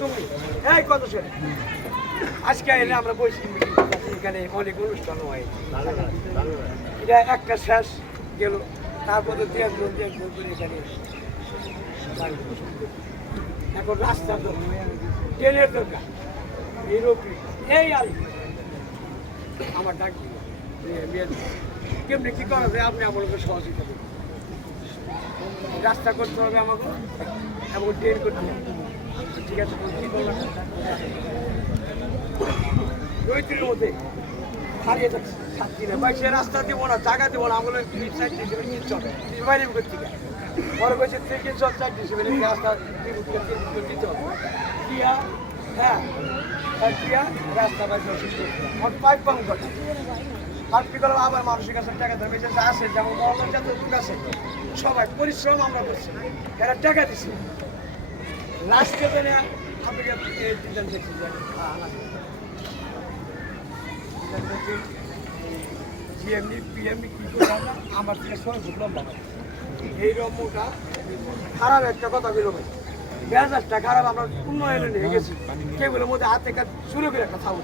তুমি এই কত শোনে আজকে এলে আমরা বসি এখানে অনেক অনুষ্ঠান হয় এটা একটা শেষ গেল তারপরে দেড়জন করে এখানে এখন রাস্তার দরকার ট্রেনের দরকার এই আর আমার ডাক কেমনি কি করা যায় আপনি আমাকে সহযোগিতা করুন রাস্তা করতে হবে আমাকে এবং ট্রেন করতে হবে ঠিক আছে কি করলাম দৈত্রীর মধ্যে হারিয়ে যাচ্ছে ছাত্রী না ভাই সে রাস্তা দিব না জায়গা দিব না আমাদের চলে বাইরে করতে বড় কয়েছে থেকে চল চারটি হিসেবে রাস্তা দিতে হবে দিয়া হ্যাঁ দিয়া রাস্তা বাইরে পাইপ পাম্প করছে পাম্পটি করলে আবার মানুষের কাছে টাকা দেবে যে আসে যেমন যত লোক আছে সবাই পরিশ্রম আমরা করছি এরা টাকা দিচ্ছি লাস্টে তো আপনাকে দেখছি জিএমনি পিএমনি কী করে আমার থেকে 6 ফুট লম্বা এই রকমটা খারাপ একটা কথা বলল ভাই মেজাজটা খারাপ আমরা উন্নয়নে নিয়ে গেছি কেবলের মধ্যে হাতে কাজ শুরু করে একটা থাকবো